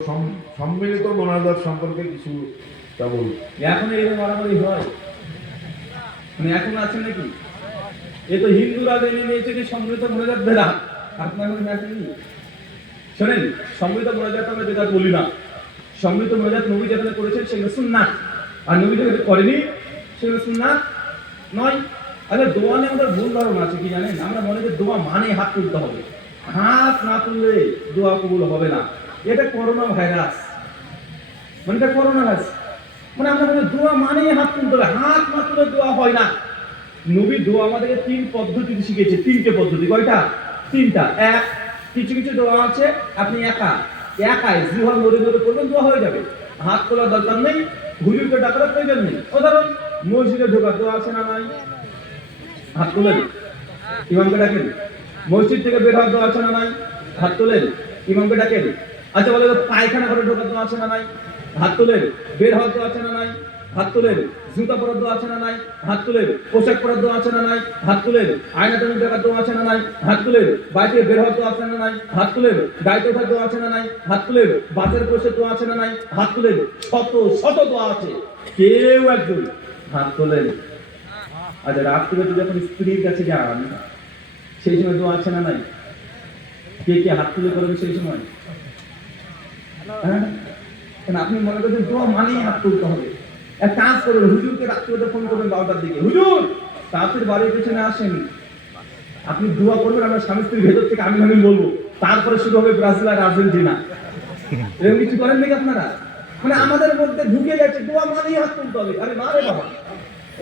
সম্মিলিত মোনাজাত সম্পর্কে কিছু বলুন। এখন এইরকম মারামারি হয়, মানে এখন আছে নাকি? এ তো হিন্দুরা মেনে নিয়েছে যে সম্মিলিত মোনাজাত বেদাত। আপনার মনে আসেনি? শোনেন, সম্মিলিত মোনাজাত আমরা বেদাত বলি না। সম্মিলিত মোনাজাত নবী যেখানে করেছেন সেগুলো সুন্নাত, আর নবী যেখানে করেনি সেগুলো সুন্নাত নয়। আরে দোয়া নিয়ে আমাদের ভুল ধারণা আছে কি জানেন? আমরা মনে করি দোয়া মানে হাত তুলতে হবে, হাত না তুললে দোয়া কবুল হবে না। এটা করোনা ভাইরাস, মানে এটা করোনা ভাইরাস। মানে আমরা বলি দোয়া মানেই হাত তুলতে হবে, হাত না তুলে দোয়া হয় না। নবী দোয়া আমাদেরকে 3 পদ্ধতি শিখিয়েছে। 3টে পদ্ধতি। কয়টা? 3টা। এক, কিছু কিছু দোয়া আছে আপনি একাই জিহ্বা নড়ে নড়ে করবেন, দোয়া হয়ে যাবে, হাত তোলার দরকার নেই, হুজুরকে ডাকার প্রয়োজন নেই। উদাহরণ, মসজিদে ঢোকার দোয়া আছে না নাই? হাত তোলেন, ইমামকে ডাকেন। মসজিদ থেকে বের হওয়ার দোয়া আছে না নাই? হাত তোলেন, ইমামকে ডাকেন। আচ্ছা বলে পায়খানা ঘরে ঢোকার দোয়া আছে না নাই? হাত তোলেন। বের হওয়ার দোয়া আছে না নাই? হাত তোলেন। জুতা পরার দোয়া আছে না নাই? হাত তোলেন। পোশাক পরার দোয়া আছে না নাই? হাত তোলেন। আয়নাতে ঢোকার দোয়া আছে না নাই? হাত তোলেন। বাইরে বের হওয়ার দোয়া আছে না নাই? হাত তোলেন। গাড়িতে ওঠার দোয়া আছে না নাই? হাত তোলেন। বাসের বসে দোয়া আছে না নাই? হাত তোলেন। শত শত দোয়া আছে, কেউ একজন হাত তোলেন। আচ্ছা রাত্রিবেলা যখন স্ত্রীর কাছে যান সেই সময় দোয়া আছে না নাই? কে কে হাত তুলে করবে সেই সময়? হ্যাঁ, আপনি মনে করছেন দোয়া মানেই হাত তুলতে হবে। এক কাজ করবেন, হুজুরকে রাত্রিবেলা ফোন করবেন 12টার দিকে, হুজুর তাড়াতাড়ি বাড়ির পেছনে আসেন, আপনি দোয়া করবেন, আমরা স্বামী স্ত্রীর ভেতর থেকে আমি বলবো, তারপরে শুরু হবে ব্রাজিল আর আর্জেন্টিনা। এরকম কিছু করেন নাকি আপনারা? মানে আমাদের মধ্যে ঢুকে গেছে দোয়া মানেই হাত তুলতে হবে। আরে না রে বাবা,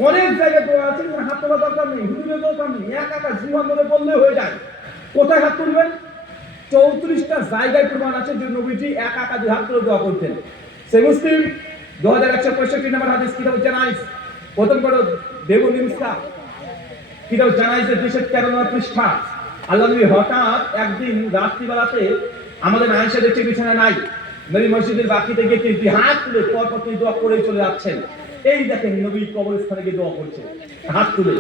অনেক জায়গায় দোয়া আছে হাত তোলা দরকার নেই, হুজুরের দরকার নেই, একা জীবন ধরে বললে হয়ে যায়। কোথায় হাত তুলবেন? 34টা জায়গায় প্রমাণ আছে যে নবীজি একা হাত তুলে দোয়া করতেন। সেই মুসলিম 2165 নম্বর হাদিস, কিতাব জানাইজ প্রথম বড় দেবনিমসা, কিতাব জানাইজের 213 নম্বর পৃষ্ঠা। আল্লাহ নবী হঠাৎ একদিন রাত্রিবেলাতে আমাদের আয়েশা দেখছে বিছানায় নাই, নবী মসজিদের বাকিতে গিয়ে তিনি হাত তুলে পরপর তিনি দোয়া করে চলে যাচ্ছেন। এই দেখেন নবী কবরস্থানে গিয়ে দোয়া করছে হাত তুলে।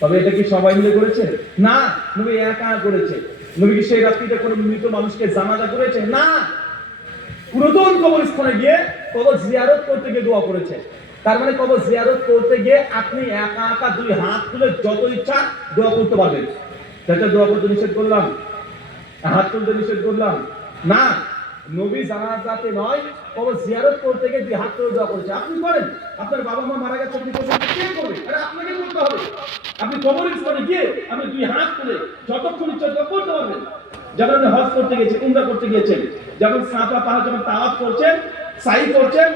তবে এটা কি সবাই মিলে করেছে? না, নবী একা করেছে। নবী কি সেই রাত্রিতে কোনো মৃত মানুষকে জানাজা করেছে? না, পুরাতন কবরস্থানে গিয়ে কবর জিয়ারত করতে গিয়ে দোয়া করেছে। তার মানে কবর জিয়ারত করতে গিয়ে আপনি একা 2 হাত তুলে যত ইচ্ছা দোয়া করতে পারবেন। সেটা দোয়া করতে নিষেধ করলাম, হাত তুলতে নিষেধ করলাম না। নবী জানাজাতে নয়, কবর জিয়ারত করতে গিয়ে 2 হাত তুলে দোয়া করেছে। আপনি করেন, আপনার বাবা মা মারা গেছে, আপনি করবেন, কে করবে? আরে আপনাকে করতে হবে। আপনি কবরস্থানে গিয়ে আপনি 2 হাত তুলে যতক্ষণ ইচ্ছা দোয়া করতে পারবেন। যখন আপনি হজ করতে গেছেন, উমরা করতে গিয়েছেন, যখন সাফা পাহাড় যখন তাওয়াফ করছেন, সাই করছেন,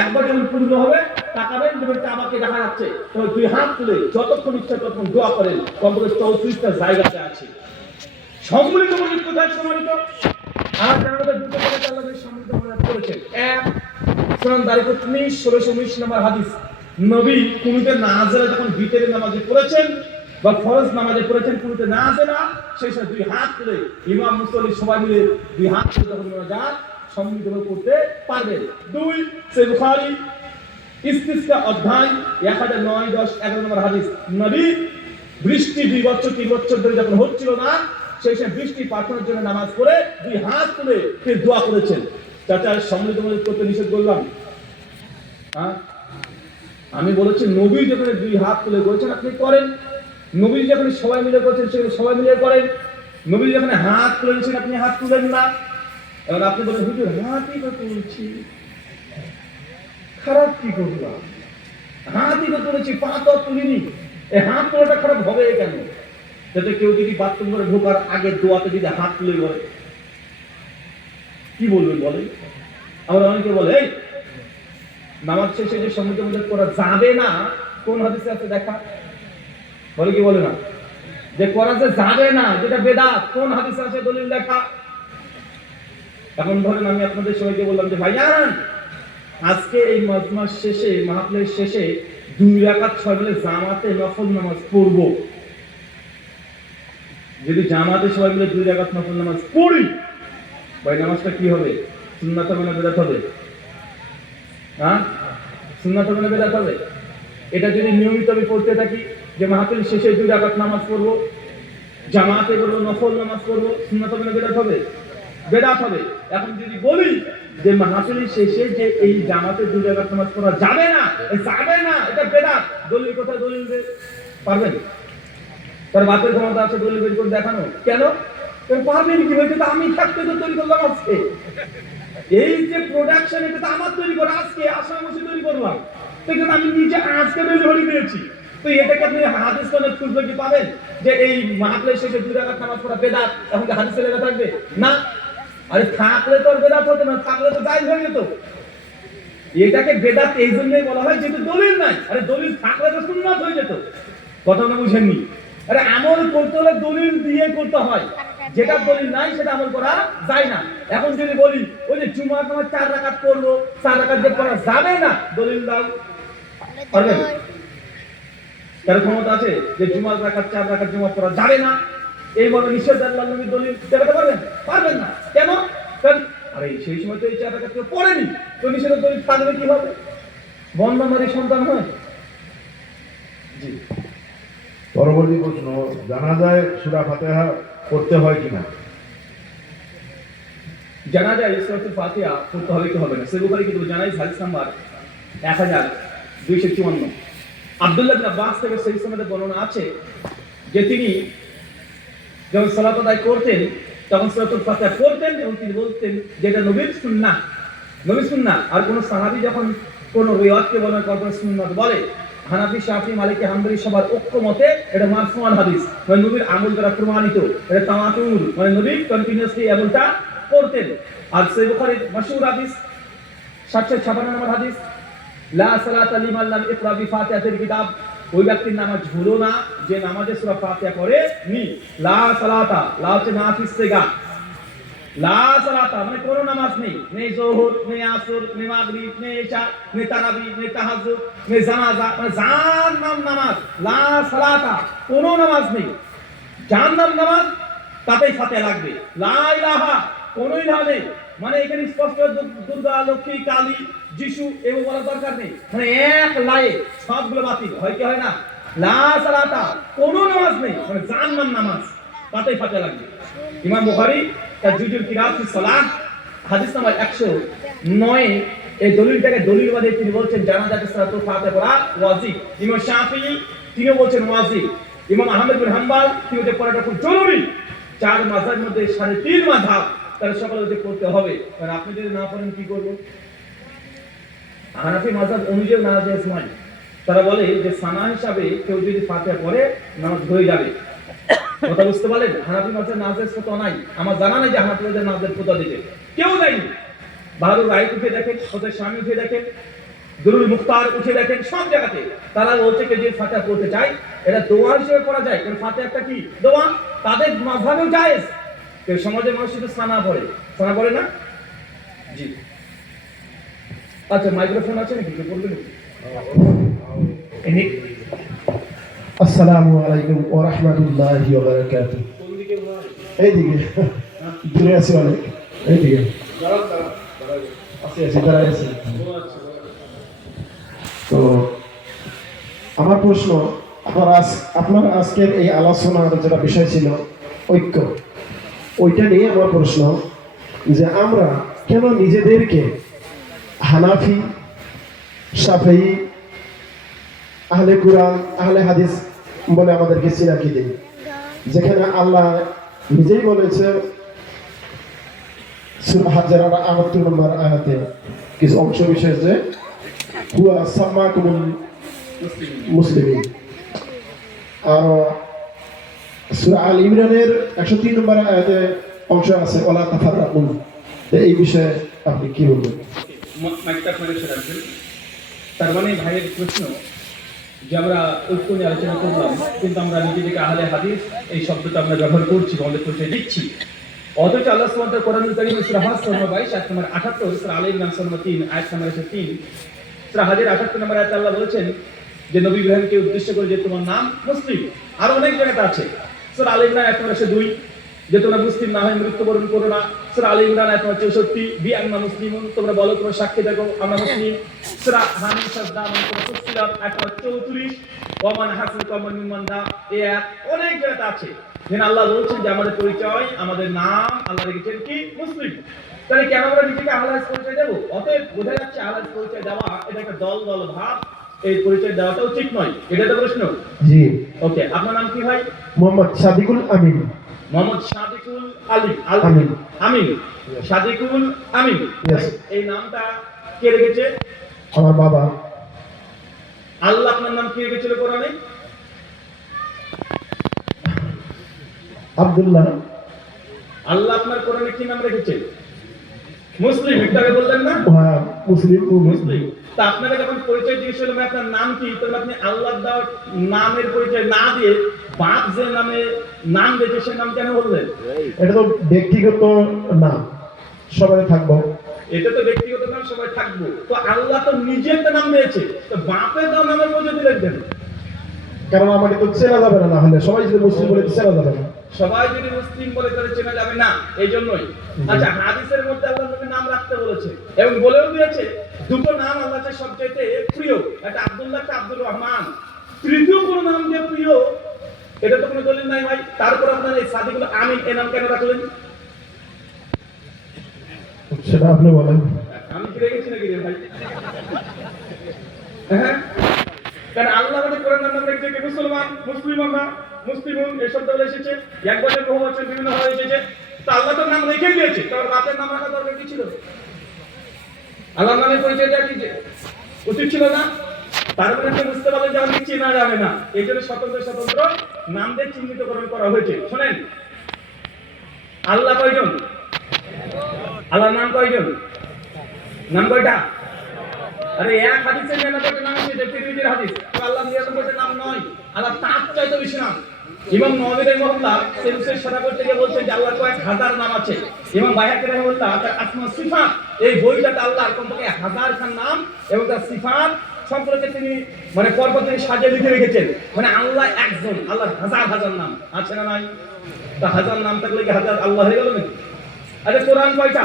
একবার যখন পূর্ণ হবে তাকাবেন, যখন কাবাকে দেখা যাচ্ছে, তখন 2 হাত তুলে যতক্ষণ ইচ্ছা ততক্ষণ দোয়া করেন। কমপক্ষে 34টা জায়গাতে আছে। সম্মিলিত মসজিদ কোথায় সম্মানিত? আর জানালাতে দুটো করে আল্লাহর সম্মিলিত মোনাজাত করেছেন। এক, সুনান দারিকুতনি 1619 নম্বর হাদিস, নবী কুনুতে নাযিলা যখন ভিতরে নামাজে পড়েছেন বা ফরজ নামাজে পড়েছেন, কুনুতে নাযিলা সেই সময় 2 হাত তুলে ইমাম মুসল্লি সবাই মিলে 2 হাত তুলে যখন মোনাজাত সম্মিলিতভাবে করতে পারবেন। 2, সহিহ বুখারী ইস্তিসকা অধ্যায় 1009, 10, 11 নম্বর হাদিস, নবী বৃষ্টি 2 বছর 3 বছর ধরে যখন হচ্ছিল না সেই সময় বৃষ্টি প্রার্থনার জন্য নামাজ পড়ে 2 হাত তুলে তিনি দোয়া করেছেন। চাচা সম্মিলিত মোনাজাত করতে নিষেধ করলাম? হ্যাঁ, আমি বলেছি নবী যখন 2 হাত তুলে করেছেন আপনি করেন। নবী যখন সবাই মিলে করেছেন সেখানে সবাই মিলে করেন। নবী যখন হাত তুলেছেন আপনি হাত তুলেন না। এবার আপনি বলেন হুজুর হাতই তো তুলছি, খারাপ কি করলাম? হাতই তো তুলেছি, পা তো তুলিনি, এই হাত তোলাটা খারাপ হবে কেন? যাতে কেউ যদি বাথরুম করে ঢোকার আগে দোয়াতে যদি হাত তুলে বলে কি বলবেন বলেন? আমরা অনেকে বলে এই নামাজ শেষে যে সম্মিলিত মোনাজাত করা যাবে না, কোন হাদিসে আছে দেখা? বলে কি বলে না যে করা যে যাবে না, যেটা বেদাত, কোন হাদিসে আছে দলিল দেখা? এখন ধরেন আমি আপনাদের সবাইকে বললাম যে ভাইজান আজকে এই মাস শেষে মাহফিলের শেষে 2 রাকাত 6 মিলে জামাতে নফল নামাজ পড়ব। যদি জামাতে সবাই মিলে 2 রাকাত নফল নামাজ পড়ি, ভাই নামাজটা কি হবে? সুন্নাত হবে না বেদাত হবে? হ্যাঁ, সুন্নাত হবে না বেদাত হবে? এটা যদি নিয়মিত আমি পড়তে থাকি যে মাহফিল শেষে 2 রাকাত নামাজ পড়বো, জামাতে পড়বো, নফল নামাজ পড়বো, সুন্নাত হবে না বেদাত হবে? বেদাত হবে। এখন যদি বলি যে মাহফিলের শেষে যে এই জামাতে 2 রাকাত নামাজ পড়া যাবে না, এটা বেদাত, দলিল কোথায়? দলিল পারবেন? তার বাপের ক্ষমতা আছে দলিল বের করে দেখানো? কেন পারবেন কি? হয়তো আমি থাকতে তো তৈরি করলাম আজকে, এই যে প্রোডাকশন এটা তো আমার তৈরি করা, আজকে আসাম বসে তৈরি করলাম, তো এটা আমি নিজে আজকে তৈরি দিয়েছি। তো এটাকে আপনি হাদিস কোনে খুঁজলে কি পাবেন যে এই মাহফিলের শেষে 2 রাকাত নামাজ পড়া বেদাত? এখন কি হাদিসে লেখা থাকবে? না। আরে থাকলে তো আর বেদাত হতো না, থাকলে তো জায়েজ হয়ে যেত। এটাকে বেদাত এই জন্যই বলা হয় যেহেতু দলিল নাই। আরে দলিল থাকলে তো সুন্নাত হয়ে যেত। কথা না বুঝেননি? আরে আমল করতে হলে দলিল দিয়ে করতে হয়, যেটা দলিল নাই সেটা আমল করা যায় না। এখন যদি বলি ওই যে জুমার নামাজ 4 রাকাত পড়বো, 4 রাকাত যে পড়া যাবে না, দলিল দাও, পারবেন? কারো ক্ষমতা আছে যে জুমার রাকাত 4 রাকাত জুমা পড়া যাবে না এই বড় নিষেধ আল্লাহর নবীর দলিল দেখাতে পারবেন? পারবেন না। কেন? কারণ আরে সেই সময় তো এই 4 রাকাত কেউ পড়েনি, তো নিষেধের দলিল থাকবে কি হবে? বন্ধামারি সন্তান হয়। জি। পরবর্তী প্রশ্ন, জানাজায় সূরা ফাতিহা পড়তে হয় কিনা? জানাজায় সূরাতুল ফাতিহা পড়তে হবে কি হবে না? সহিহ বুখারী কিতাব জানাজ হাদিস নাম্বার 1254। আব্দুল্লাহ ইবনে আব্বাস থেকে সহিহ সনদে বর্ণনা আছে যে তিনি যখন সালাত আদায় করতেন তখন সূরাতুল ফাতিহা পড়তেন এবং তিনি বলতেন যে এটা নবীর সুন্নাহ, নবীর সুন্নাহ। আর কোন সাহাবী যখন কোন রিওয়ায়াতকে বর্ণনা করে সুন্নাত বলে, হানাফি, শাফি, মালিকি, হাম্বলি সবার ঐক্যমতে এটা মারফুআন হাদিস, মানে নবীর আমল দ্বারা প্রমাণিত, এটা তাওয়াতুর, মানে নবী কন্টিনিউয়াসলি আমলটা করতেন। আর সহিহ বুখারীর মাশহুর হাদিস 756 নম্বর হাদিস, লা সালাতা লিমান লাম ইকরা বিফাতিহাতিল কিতাব, ওই ব্যক্তির নামাজ হলো না যে নামাজে সূরা ফাতিহা পড়ে নি। লা সালাতা, লা হচ্ছে নাফিস সিগা, লা সালাতা মানে কোনো নামাজ নেই, নেই যোহর, নেই আসর, নেই মাগরিব, নেই ইশা, নেই তারাবি, নেই তাহাজ্জুদ, নেই জানাজা, মানে যার নাম নামাজ, লা সালাতা কোনো নামাজ নেই, যার নাম নামাজ তাতেই ফাতিহা লাগবে। লা ইলাহা কোনো ইলাহা নেই, মানে এখানে স্পষ্ট দুর্গা, লক্ষ্মী, কালী, যিশু এগুলো বলার দরকার নেই, মানে এক লায়ে সবগুলো বাতিল হয় কি হয় না? লা সালাতা কোনো নামাজ নেই, মানে যার নাম নামাজ তাতেই ফাতিহা লাগবে। ইমাম বুখারী তার জুজুল কিরাত ফি সালাহ হাদিস নাম্বার 109 এই দলিলটাকে দলিল বাদে তিনি বলছেন জানাজাতে সূরাতুল ফাতিহা পড়া ওয়াজিব। ইমাম শাফিঈ তিনিও বলছেন ওয়াজিব। ইমাম আহমদ বিন হাম্বল তিনি যে পড়াটা খুব জরুরি। 4 মাযহাবের মধ্যে 3.5 মাযহাব তার সকলে যে পড়তে হবে, কারণ আপনি যদি না পড়েন কি করব? হানাফি মাযহাব অনুযায়ী নামাজ জায়েজ নয়। তারা বলে যে সানা হিসাবে কেউ যদি ফাতিহা পড়ে নামাজ হয়ে যাবে। কথা বুঝতে পারলেন? হানাফি মাযহাব নামাজের ফতোয়া নাই, আমার জানা নেই যে হানাফিদের নামাজের ফতোয়া দিতে কেউ দেয়নি। বাহাদুর রায় উঠে দেখেন, ওদের স্বামী উঠে দেখেন, দুরুল মুখতার উঠে দেখেন, সব জায়গাতে তারা বলছে যে যে ফাতিহা পড়তে চায় এটা দোয়া হিসেবে পড়া যায়, কারণ ফাতিহা একটা কি দোয়া, তাদের মাযহাবেও জায়েজ। কেউ সমাজের মানুষ শুধু সানা পড়ে না। জি আচ্ছা, মাইক্রোফোন আছে নাকি? কেউ বলবেন? আসসালামু আলাইকুম ওয়া রাহমাতুল্লাহি ওয়া বারাকাতুহু। এইদিকে দূরে আছি অনেক, এইদিকে আছি দাঁড়াই আছি। তো আমার প্রশ্ন, আপনার আজকের এই আলোচনার যেটা বিষয় ছিল ঐক্য, ওইটা নিয়ে আমার প্রশ্ন যে আমরা কেন নিজেদেরকে হানাফি, শাফেঈ, আহলে কুরআন, আহলে হাদিস বলে আমাদেরকে চিনাকি দেয়, যেখানে আল্লাহ নিজেই বলেছে সূরা হাজ্জের 78 নম্বর আয়াতে কিছু অংশ বিশেষ যে হুয়া সাম্মাকুমুল মুসলিমিন। আর সূরা আল ইমরানের 103 নম্বর আয়াতে অংশ আছে ওয়ালা তাফাররাকু। এই বিষয়ে আপনি কি বলবেন? মাইকটা ফোনে রাখবেন। তার মানে ভাইয়ের প্রশ্ন যে আমরা ঐক্য নিয়ে আলোচনা করলাম, কিন্তু আমরা নিজেদেরকে আহলে হাদিস এই শব্দটা আমরা ব্যবহার করছি, আমাদের পরিচয় দিচ্ছি, অথচ আল্লাহ সুবহানাহু ওয়া তাআলা কোরআনুল কারীমে সূরা হাজ নম্বর 22 আয়াত নম্বর 78, সূরা আলে ইমরান সূরা নম্বর 3 আয়াত নম্বর 3, সূরা হাজের 78 নম্বর আয়াতে আল্লাহ বলেছেন যে নবী ইব্রাহিমকে উদ্দেশ্য করে যে তোমার নাম মুসলিম। আর অনেক জায়গাতে আছে, সূরা আলে ইমরান আয়াত নম্বর 2 যে তোমরা মুসলিম না হয়ে মৃত্যুবরণ করো না। সূরা আলে ইমরান আয়াত নম্বর 64 বিআন্না মুসলিমুন, তোমরা বলো তোমরা সাক্ষী দেখো আমরা মুসলিম। সূরা হামিদ সাজদা নম্বর fussilat আয়াত নম্বর 34 ওয়া মান হাসান কামান মিমান দা, এই আয়াত অনেক জায়গাতে আছে। যেন আল্লাহ বলছেন যে আমাদের পরিচয়, আমাদের নাম আল্লাহ রেখেছেন কি মুসলিম। তাহলে কেন আমরা নিজেকে আহলাস পরিচয় দেবো? অতএব বোঝা যাচ্ছে আহলাস পরিচয় দেওয়া এটা একটা দল দল ভাব, এই পরিচয় দেওয়াটা উচিত নয়। এটা তো প্রশ্ন। জি। ওকে, আপনার নাম কি ভাই? মোহাম্মদ সাদিকুল আমিন। মোহাম্মদ সাদিকুল আমিন। আমিন, সাদিকুল আমিন। Yes. এই নামটা কে রেখেছে? আমার বাবা। আল্লাহ আপনার নাম কি রেখেছিল কোরআনে? আব্দুল্লাহ। আল্লাহ আপনার কোরআনে কি নাম রেখেছে? মুসলিম। একটাকে বললেন না হ্যাঁ, মুসলিম ও মুসলিম। তা আপনাকে যখন পরিচয় জিজ্ঞেস করলাম আপনার নাম কি, তাহলে আপনি আল্লাহর দেওয়া নামের পরিচয় না দিয়ে বাপ যে নামে নাম দিয়েছে সে নাম কেন বললেন? এটা তো ব্যক্তিগত নাম, সবাই থাকবো। এটা তো ব্যক্তিগত নাম, সবাই থাকবো। তো আল্লাহ তো নিজে একটা নাম দিয়েছে, তো বাপের দেওয়া নামের পরিচয় দিলেন কেন? কারণ আমাকে তো চেনা যাবে না, না হলে সবাই যদি মুসলিম বলে চেনা যাবে না। সবাই যদি মুসলিম বলে তাহলে চেনা যাবে না, এই জন্যই। আচ্ছা, হাদিসের মধ্যে আল্লাহ নবী নাম রাখতে বলেছে এবং বলেও দিয়েছে দুটো নাম আল্লাহর কাছে সবচেয়ে প্রিয়, একটা আব্দুল্লাহ, একটা আব্দুর রহমান। তৃতীয় কোনো নাম যে প্রিয় এটা তো কোনো দলিল নাই ভাই। তারপর আপনার এই সাদিকুল আমিন এই নাম কেন রাখলেন? সেটা আপনি বলেন। আমি কি রেখেছি নাকি রে ভাই? হ্যাঁ, কারণ আল্লাহ আমাদের কোরআন নাম রেখেছে কি মুসলমান, মুসলিম, আমরা মুসলিমুন এই শব্দগুলো এসেছে এক বছর বহু বছর বিভিন্ন ভাবে এসেছে। তো আল্লাহ তো নাম রেখে দিয়েছে, তার বাপের নাম রাখা দরকার কি ছিল? আল্লাহর নামের পরিচয় দেওয়া কি উচিত ছিল না? তারপরে আপনি বুঝতে পারলেন যে আমাকে চেনা যাবে না, এই জন্য স্বতন্ত্র স্বতন্ত্র নাম দিয়ে চিহ্নিতকরণ করা হয়েছে। শোনেন, আল্লাহ কয়জন? আল্লাহর নাম কয়জন? নাম কয়টা? আরে এক হাদিসে 99টা নাম আছে, এটা তিরমিজির হাদিস। তো আল্লাহ 99টা নাম নয়, আল্লাহ তার চাইতে বেশি নাম। ইমাম নওয়াবী রাহিমাহুল্লাহ সেন্সের সারা করতে গিয়ে বলছেন যে আল্লাহর কয়েক হাজার নাম আছে। ইমাম বাইহাকী রাহিমাহুল্লাহ তার আসমা সিফাত এই বইটাতে আল্লাহর কমপক্ষে 1000 খান নাম এবং তার সিফাত সম্পর্কে তিনি মানে পরপর তিনি সাজিয়ে লিখে রেখেছেন। মানে আল্লাহ একজন, আল্লাহর হাজার হাজার নাম আছে না নাই? তা হাজার নাম থাকলে কি হাজার আল্লাহ হয়ে গেল নাকি? আরে কোরআন কয়টা?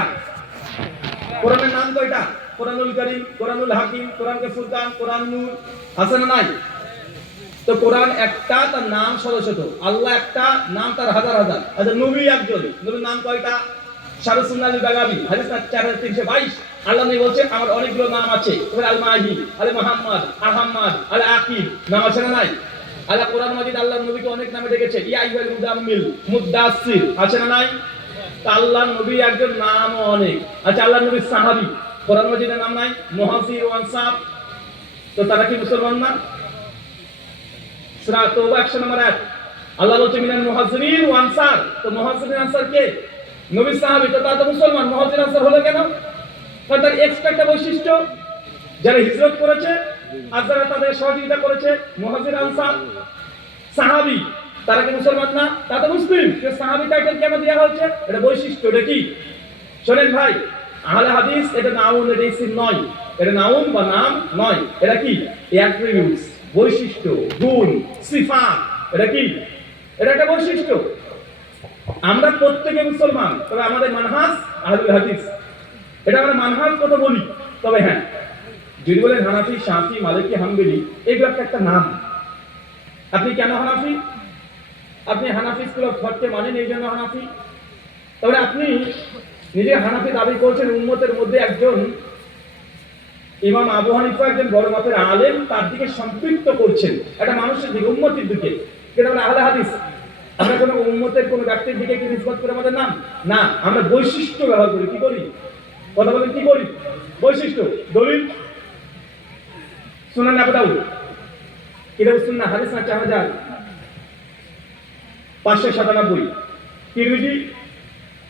কোরআনের নাম কয়টা? কোরআনুল কারীম, কোরআনুল হাকিম, কোরআনকে ফুরকান, কোরআন নূর, আছে না নাই? তো কোরআন একটা, তার নাম শত শত। আল্লাহ একটা, নাম তার হাজার হাজার। আচ্ছা, নবী একজন, নবীর নাম কয়টা? শারহ সুন্নাহ বাগাবী হাদিস 4322 আল্লাহ নবী বলছেন আমার অনেকগুলো নাম আছে। এবার আল মাহি, আল মুহাম্মদ, আহমদ, আল আকিব, নাম আছে না নাই? আল্লাহ কোরআন মাজিদ আল্লাহ নবীকে অনেক নামে ডেকেছে। ইয়া আইয়ুহাল মুদাম্মিল, মুদাসসির, আছে না নাই? তা আল্লাহ নবী একজন, নামও অনেক। আচ্ছা, আল্লাহ নবীর সাহাবী কোরআন মাজিদের নাম নাই? মুহাজির ও আনসার। তো তারা কি মুসলমান না? সূরা তাওবা 100 নম্বর আয়াত আল্লাহ বলছে মিনাল মুহাজিরিন ওয়া আনসার। তো মুহাজিরিন আনসার কে? নবী সাহাবী। তো তারা তো মুসলমান। মুহাজির আনসার হলো কেন? কারণ তার এক্সট্রা একটা বৈশিষ্ট্য, যারা হিজরত করেছে আর যারা তাদের সহযোগিতা করেছে, মুহাজির আনসার সাহাবী, তারা কি মুসলমান না? তারা তো মুসলিম। সাহাবী টাইটেল কেন দেওয়া হয়েছে? এটা বৈশিষ্ট্য। এটা কি? শোনেন ভাই, আহলে হাদিস এটা নাউন, এটা ইসম নয়। এটা নাউন বা নাম নয়। এটা কি? অ্যাট্রিবিউটস, বৈশিষ্ট্য, গুণ, সিফাত। এটা কি? এটা একটা বৈশিষ্ট্য। আমরা প্রত্যেকে মুসলমান, তবে আমাদের মানহাজ আহলুল হাদিস। এটা আমরা মানহাজ কত বলি, তবে হ্যাঁ যদি বলেন হানাফি, শাফি, মালিকি, হাম্বলি, এগুলো একটা নাম। আপনি কেন হানাফি? আপনি হানাফি স্কুল অফ থটকে মানেন, এই জন্য হানাফি। তবে আপনি নিজে হানাফি দাবি করছেন, উম্মতের মধ্যে একজন ইমাম আবু হানিফা একজন বড় মাপের আলেম, তার দিকে সম্পৃক্ত করছেন একটা মানুষের দিকে, উম্মতের দিকে। কিন্তু আমরা আহলে হাদিস, আমরা কোনো উম্মতের কোনো ব্যক্তির দিকে কি নিসবত করে আমাদের নাম না, আমরা বৈশিষ্ট্য ব্যবহার করি। কি করি? কথা বলেন, কি করি? বৈশিষ্ট্য। দলিল সুনান আবু দাউদ, কিতাব সুন্নাহ, হাদিস না 4597, তিরমিজি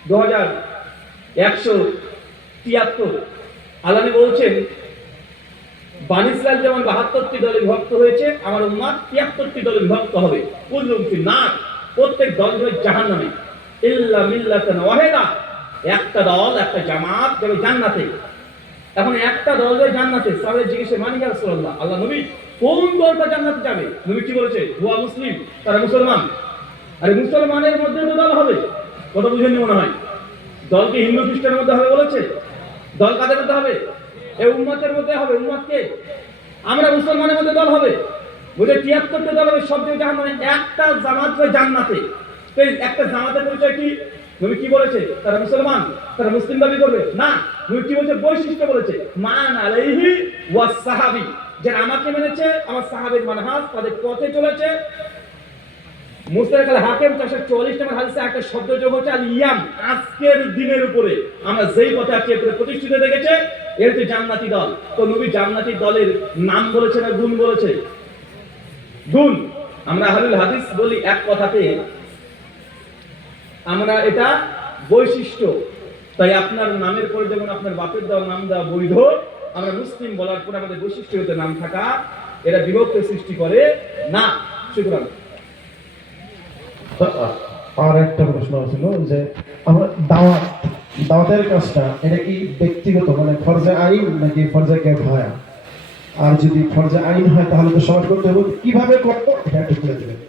2173। আল্লাহ বলছেন বানী ইসরাইল যেমন 72টি দলে বিভক্ত হয়েছে, আমার উম্মাত 73টি দলে বিভক্ত হবে। কুল্লুম ফিন নার, প্রত্যেক দল যাবে জাহান্নামে, ইল্লা মিল্লাতান ওয়াহিদা, একটা দল, একটা জামাত যাবে জান্নাতে। এখন একটা দল যাবে জান্নাতে। সাহাবায়ে জিজ্ঞেস মানে ইয়া রাসূলুল্লাহ, আল্লাহ নবী কোন দলটা জান্নাতে যাবে? নবী কি বলেছে? হুয়া মুসলিম, তারা মুসলমান। আরে মুসলমানের মধ্যে তো দল হবে, কথা বুঝেননি মনে হয়। দল কি হিন্দু খ্রিস্টানের মধ্যে হবে বলেছে? দল কাদের মধ্যে হবে? এই উম্মতের মধ্যে হবে। উম্মতকে আমরা মুসলমানের মধ্যে দল হবে, বুঝে 73টা দল হবে, সব জাহান্নামে। একটা জামাত হবে জান্নাতে। তো এই একটা জামাতের পরিচয় কি? নবী কি বলেছে? তারা মুসলমান, তারা মুসলিম দাবি করবে না। নবী কি বলেছে? বৈশিষ্ট্য বলেছে, মান আলাইহি ওয়াস সাহাবী, যারা আমাকে মেনেছে, আমার সাহাবীর মানহাজ, তাদের পথে চলেছে। মুস্তাক আল হাকিম 444 নম্বর হাদিসে একটা শব্দ যোগ হচ্ছে আল ইয়াম, আজকের দিনের উপরে আমরা যেই পথে আছি এর প্রতিষ্ঠিত দেখেছে, এর হচ্ছে জান্নাতি দল। তো নবী জান্নাতি দলের নাম বলেছে না গুণ বলেছে? গুণ। আমরা আহলুল হাদিস বলি এক কথাতে, আমরা এটা বৈশিষ্ট্য। তাই আপনার নামের পরে যেমন আপনার বাপের দেওয়া নাম দেওয়া বৈধ, আমরা মুসলিম বলার পরে আমাদের বৈশিষ্ট্য হতে নাম থাকা, এটা বিভক্তি সৃষ্টি করে না। সুতরাং আর একটা প্রশ্ন ছিল যে আমরা দাওয়াতের কাজটা এটা কি ব্যক্তিগত, মানে ফরজে আইন নাকি ফরজে কিফায়া? আর যদি ফরজে আইন হয় তাহলে তো সমাজ করতে হবে, কিভাবে করবো এটা একটু বলে দেবেন।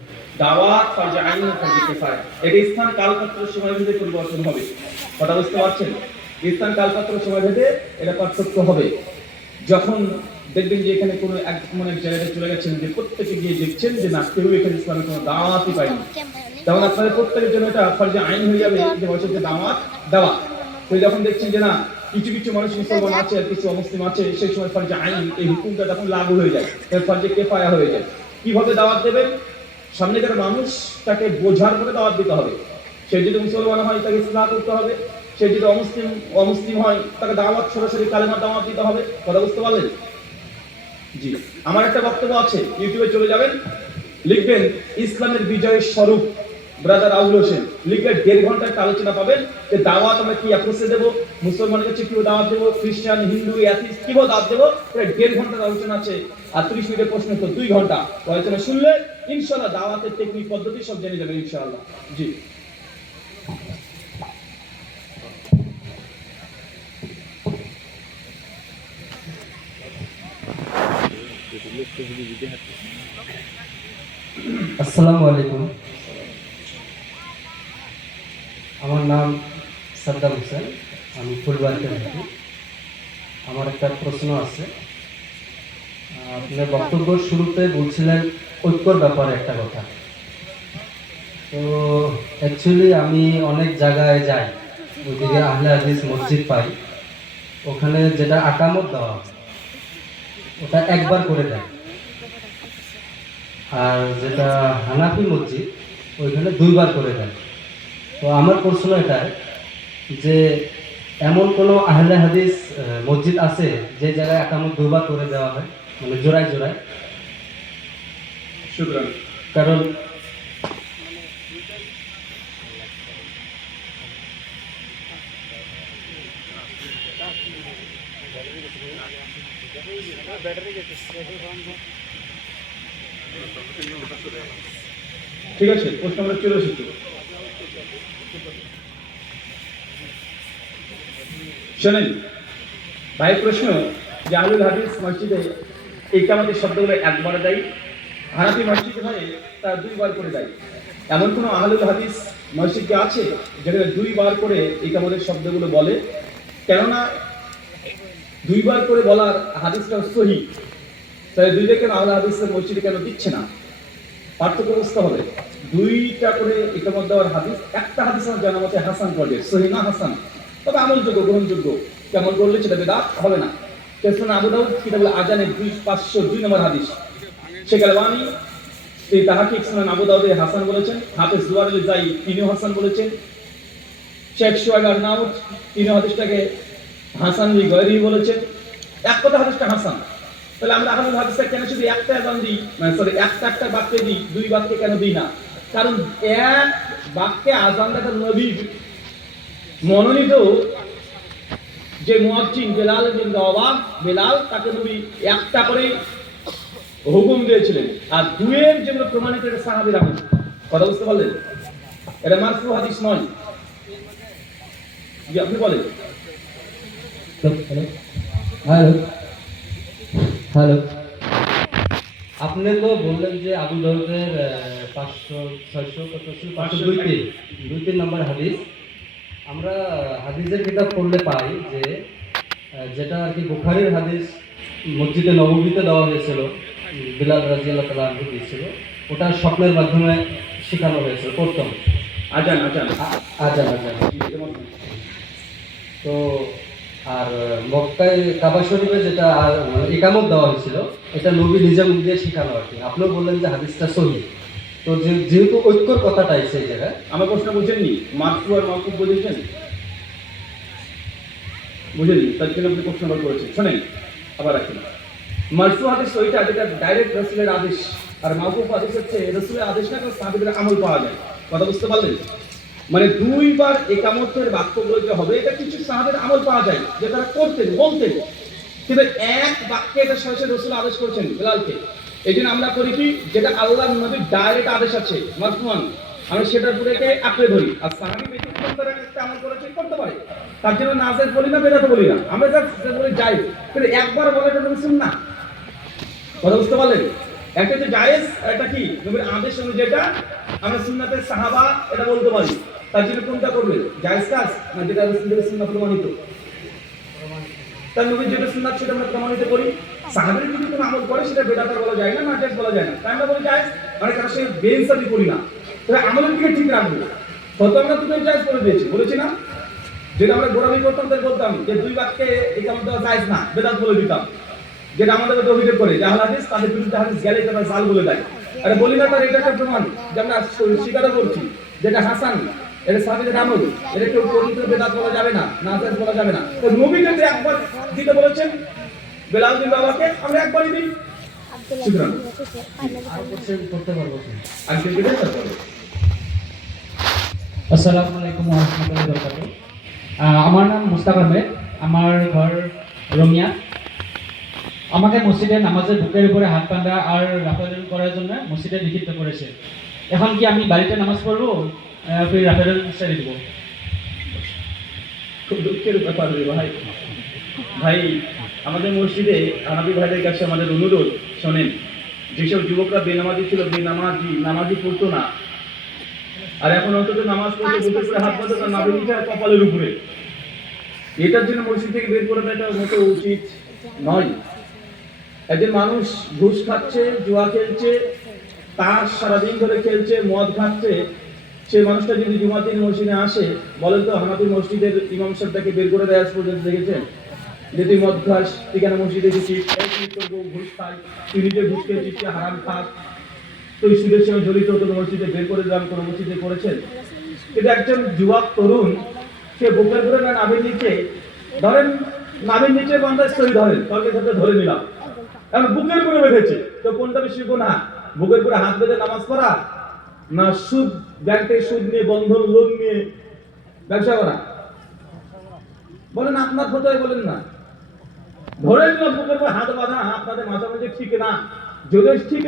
দাওয়াত ফরজে আইন ও ফরজে কিফায়া, এটা স্থান কালপাত্র সময় ভেদে পরিবর্তন হবে। কথা বুঝতে পারছেন? স্থান কালপাত্র সময় ভেদে এটা পার্থক্য হবে। যখন দেখবেন যে এখানে কোনো এক জায়গায় চলে গেছেন, যে প্রত্যেকে গিয়ে দেখছেন যে না, কেউ এখানে ইসলামের কোনো দাওয়াতই পায়নি, তখন আপনাদের প্রত্যেকের জন্য এটা ফরজে আইন হয়ে যাবে যে বছর দাওয়াত দেওয়া। তো যখন দেখছেন যে না, কিছু কিছু মানুষ মুসলমান আছে আর কিছু অমুসলিম আছে, সেই সময় ফরজে আইন, এই হুকুমটা তখন লাগু হয়ে যায়, ফরজে কিফায়া হয়ে যায়। কিভাবে দাওয়াত দেবেন? সামনেকার মানুষটাকে বোঝার করে দাওয়াত দিতে হবে। সে যদি মুসলমান হয় তাকে ইসলাম করতে হবে, সে যদি অমুসলিম হয় তাকে দাওয়াত সরাসরি কালেমার দাওয়াত দিতে হবে। কথা বুঝতে পারলেন? জি, আমার একটা বক্তব্য আছে, ইউটিউবে চলে যাবেন, লিখবেন ইসলামের বিজয়ের স্বরূপ ব্রাদার আউল হোসেন, লিখলে 1.5 ঘন্টা একটা আলোচনা পাবেন যে দাওয়াত আমরা কি অ্যাপ্রোচে দেবো, মুসলমানের কাছে কিভাবে দাওয়াত দেবো, খ্রিস্টান, হিন্দু, অ্যাথিস্ট কিভাবে দাওয়াত দেবো, প্রায় 1.5 ঘন্টার আলোচনা আছে। আর 30 মিনিটের প্রশ্ন তো 2 ঘন্টা আলোচনা শুনলে ইনশাআল্লাহ দাওয়াতের টেকনিক পদ্ধতি সব জেনে যাবেন ইনশাআল্লাহ। জি, আসসালামু আলাইকুম। আমার নাম সাদ্দাম হোসেন, আমি ফুলবাড়িতে থাকি। আমার একটা প্রশ্ন আছে। আপনার বক্তব্য শুরুতে বলছিলেন ঐক্যর ব্যাপারে একটা কথা। তো অ্যাকচুয়ালি আমি অনেক জায়গায় যাই, ওইদিকে আহলে হাদিস মসজিদ পাই, ওখানে যেটা আকামত দেওয়া ওটা একবার করে দেয়, আর যেটা হানাফি মসজিদ ওইখানে 2 বার করে দেয়। তো আমার প্রশ্ন এটাই যে এমন কোনো আহলে হাদিস মসজিদ আছে যে জায়গায় একামত 2 বার করে দেওয়া হয়, মানে জোড়ায় জোড়ায়? সুতরাং কারণ ঠিক আছে, প্রশ্ন আমরা চলে এসেছি। শোনেন ভাই, প্রশ্ন যে আহলুল হাদিস মসজিদে ইকামতের শব্দগুলো একবার দেয়, হানাফি মসজিদে হয় তার 2 বার করে দেয়। এমন কোনো আহলুল হাদিস মসজিদ কি আছে যেখানে 2 বার করে ইকামতের শব্দগুলো বলে? কেননা 2 বার করে বলার হাদিসটা সহি, তাই 2টা কেন আহলুল হাদিসের মসজিদে কেন দিচ্ছে না? পার্থক্য বুঝতে হবে। 2টা করে ইকামত দেওয়ার হাদিস, একটা হাদিস আমার জানা মতে হাসান পর্যায়ে, সহি না হাসান, তবে আমলযোগ্য, গ্রহণযোগ্য। কেমন করলে সেটা বেদাত হবে না। সুনান আবু দাউদ কিতাবুল আযানের 502 নম্বর হাদিস, শেখ আলবানী এই তাহকিক সুনান আবু দাউদে হাসান বলেছেন, হাফেজ দুয়ারুল জাই তিনিও হাসান বলেছেন, শেখ শুআইব আরনাউত তিনিও হাদিসটাকে হাসান গায়রি বলেছেন। এক কথা হাদিসটা হাসান। তাহলে আমরা আহলুল হাদিসে কেন শুধু একটা আযান দিই, মানে সরি একটা বাক্যে দিই, 2 বাক্যে কেন দিই না? কারণ এক বাক্যে আযানটা নবীর মনোনীত যে মুয়াজ্জিন বেলাল বিন রাওয়াহ, বেলাল তাকে নবী একটা করে হুকুম দিয়েছিলেন, আর 2 যেগুলো প্রমাণিত এটা সাহাবীর আমল। কথা বুঝতে পারলেন? এটা মারফু হাদিস নয়। জি, আপনি বলেন। হ্যালো হ্যালো, আপনি তো বললেন যে আবু দাউদের 502 নম্বর হাদিস। আমরা হাদিসের কিতাব পড়লে পাই যে যেটা আর কি বুখারীর হাদিস মসজিদে নববীতে দেওয়া হয়েছিল, বিলাল রাদিয়াল্লাহু তাআলা আনহু দিয়েছিল, ওটা স্বপ্নের মাধ্যমে শেখানো হয়েছিল প্রথম। আজান আজান আজান আজান। তো আর মক্কায় কাবা শরীফে যেটা মানে ইকামত দেওয়া হয়েছিল, এটা নবী নিজে মুখ দিয়ে শেখানো আর কি। আপনিও বললেন যে হাদিসটা সহি। তো যেহেতু ঐক্যর কথাটা এসে এই জায়গায়, আমার প্রশ্ন বুঝেননি? মারফু আর মাওকুফ বুঝেছেন? বুঝেননি, তার জন্য আপনি প্রশ্ন করেছেন। শোনেন, আবার রাখেন। মারফু হাদিস ওইটা যেটা ডাইরেক্ট রাসূলের আদেশ, আর মাওকুফ হাদিস হচ্ছে রাসূলের আদেশ না করে সাহাবীদের আমল পাওয়া যায়। কথা বুঝতে পারলেন? মানে দুইবার একামতের বাক্য বলতে হবে, এটা কিছু সাহাবীর আমল পাওয়া যায় যে তারা করতেন, বলতেন, কিন্তু এক বাক্যে এটা সরাসরি রাসূল আদেশ করেছেন বেলালকে। এই জন্য আমরা করি কি, যেটা আল্লাহর নবীর ডাইরেক্ট আদেশ আছে মারফুয়ান, আমরা সেটার পুরেকে আঁকড়ে ধরি। আর সাহাবী ব্যক্তিগত তারা একটা আমল করেছে, করতে পারে, তার জন্য নাজেল বলি না, বেদাত বলি না, আমরা যা বলি যাই, কিন্তু একবার বলে এটা নবী সুন্নাহ। কথা বুঝতে পারলেন? একটা যে জায়েজ, এটা কি নবীর আদেশ অনুযায়ী, যেটা আমরা সুন্নাতের সাহাবা এটা বলতে পারি। তার জন্য কোনটা করবে, জায়েজ কাজ না যেটা রাসূলের সুন্নাহ প্রমাণিত? তার নবীর যেটা সুন্নাত সেটা আমরা প্রমাণিত করি। সাহাবীরা যদি কোনো আমল করে সেটা বেদাত বলা যায় না, নাজায়েজ বলা যায় না, তাই আমরা বলি জায়েজ। মানে কারণ সে বেইনসাফি করি না, তবে আমলের দিকে ঠিক রাখবো। কত আমরা দুটো জায়েজ করে দিয়েছি, বলেছি না? যেটা আমরা গোড়ামি করতাম তাদের বলতাম যে দুই বাক্যে এই কাম দেওয়া জায়েজ না, বেদাত বলে দিতাম। যেটা আমাদের মধ্যে অভিযোগ করে যে আহলে হাদিস তাদের বিরুদ্ধে হাদিস গেলে তারা জাল বলে দেয়। আরে বলি না, তার এটা একটা প্রমাণ যে আমরা স্বীকার করছি যেটা হাসান, এটা সাহাবীদের আমল, এটা কেউ পরিচিত বেদাত বলা যাবে না, নাজায়েজ বলা যাবে না। তো নবী যদি একবার দিতে বলেছেন বেলাল বিন বাবাকে, আমরা একবারই দিই। সুতরাং আর কোশ্চেন করতে পারবো কি? আজকে দিতে পারবো। আসসালামু আলাইকুম ওয়া রাহমাতুল্লাহি ওয়া বারাকাতুহু। আমার নাম মুস্তাক আহমেদ, আমার ঘর রমিয়া। আমাকে মসজিদে নামাজের বুকের উপরে হাত বাঁধা আর রাফেল করার জন্য মসজিদে লিখিত করেছে। এখন কি আমি বাড়িতে নামাজ পড়বো, রাফেল ছেড়ে দেবো? খুব দুঃখের ব্যাপার রে ভাই। ভাই, আমাদের মসজিদে হানাফি ভাইদের কাছে আমাদের অনুরোধ, শোনেন, যেসব যুবকরা বেনামাজি ছিল, নামাজি পড়তো না, আর এখন অন্তত নামাজ পড়তে বুকের উপরে হাত বাঁধে, তার নাভির নিচে আর কপালের উপরে, এটার জন্য মসজিদ থেকে বের করে দেওয়াটা মতো উচিত নয়। একজন মানুষ ঘুষ খাচ্ছে, জুয়া খেলছে, তাস সারাদিন ধরে খেলছে, মদ খাচ্ছে, সেই মানুষটা যদি জুমার দিন মসজিদে আসে, বলেন তো হানাফি মসজিদের ইমাম সাহেবটাকে বের করে দেওয়া পর্যন্ত দেখেছেন যে তুই মদ খাস, তুই কেন মসজিদে এসেছিস, তুই করবো ঘুষ খাই, তুই নিজে ঘুষ খেয়েছিস, তুই হারাম খাস, তুই সুদের সঙ্গে জড়িত, তোকে মসজিদে বের করে দেওয়ার কোনো মসজিদে করেছেন? কিন্তু একজন যুবক তরুণ, সে বুকের উপরে না নাভির নিচে, ধরেন নাভির নিচে বান্ধার সই ধরেন, কালকে সাথে ধরে নিলাম, এখন বুকের উপরে বেঁধেছে, তো কোনটা বেশি গুনাহ? বুকের উপরে হাত বেঁধে নামাজ পড়া, না সুদ, ব্যাংক থেকে সুদ নিয়ে, বন্ধন লোন নিয়ে ব্যবসা করা? বলেন, আপনার ফতোয়া বলেন না। ধরে নিলাম বুকের উপরে হাত বাঁধা আপনাদের মাঝে মাঝে ঠিক না, যদি ঠিক